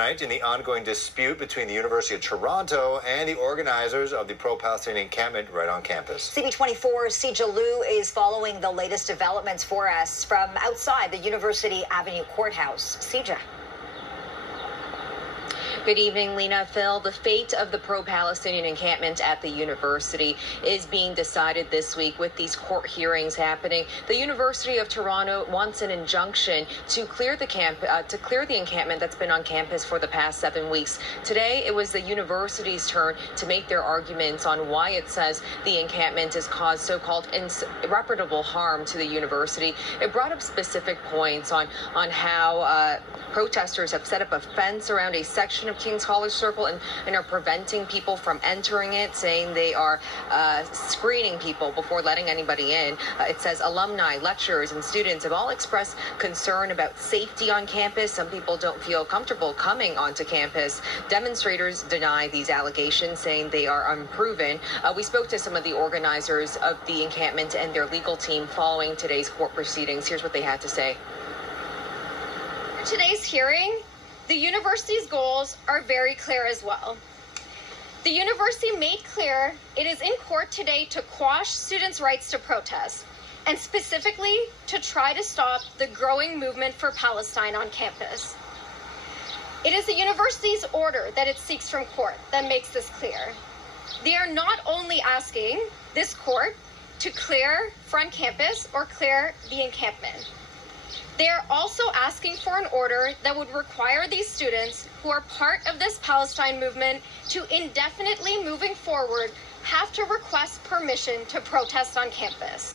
tonight in the ongoing dispute between the University of Toronto and the organizers of the Pro-Palestine encampment right on campus. CP24's Sija Liu is following the latest developments for us from outside the University Avenue Courthouse. Sija. Good evening, Lena. Phil, the fate of the pro-Palestinian encampment at the university is being decided this week with these court hearings happening. The University of Toronto wants an injunction to clear the encampment that's been on campus for the past 7 weeks. Today, it was the university's turn to make their arguments on why it says the encampment has caused so-called irreparable harm to the university. It brought up specific points on how protesters have set up a fence around a section of King's College Circle and are preventing people from entering it, saying they are screening people before letting anybody in. It says alumni, lecturers, and students have all expressed concern about safety on campus. Some people don't feel comfortable coming onto campus. Demonstrators deny these allegations, saying they are unproven. We spoke to some of the organizers of the encampment and their legal team following today's court proceedings. Here's what they had to say. For today's hearing, the university's goals are very clear as well. The university made clear it is in court today to quash students' rights to protest, and specifically to try to stop the growing movement for Palestine on campus. It is the university's order that it seeks from court that makes this clear. They are not only asking this court to clear front campus or clear the encampment. They are also asking for an order that would require these students who are part of this Palestine movement to indefinitely moving forward have to request permission to protest on campus.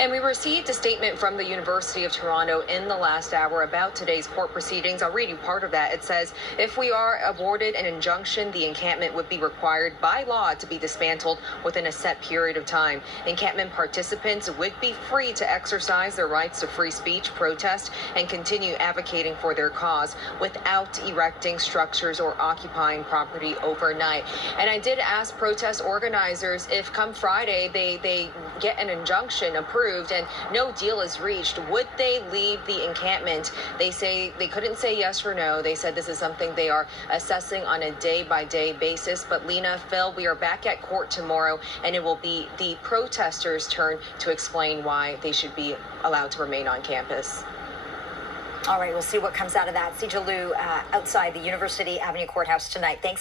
And we received a statement from the University of Toronto in the last hour about today's court proceedings. I'll read you part of that. It says, if we are awarded an injunction, the encampment would be required by law to be dismantled within a set period of time. Encampment participants would be free to exercise their rights to free speech, protest, and continue advocating for their cause without erecting structures or occupying property overnight. And I did ask protest organizers if come Friday they get an injunction approved and no deal is reached, would they leave the encampment? They say they couldn't say yes or no. They said this is something they are assessing on a day-by-day basis. But Lena, Phil, we are back at court tomorrow, and it will be the protesters' turn to explain why they should be allowed to remain on campus. All right, we'll see what comes out of that. Sija Liu outside the University Avenue Courthouse tonight. Thanks.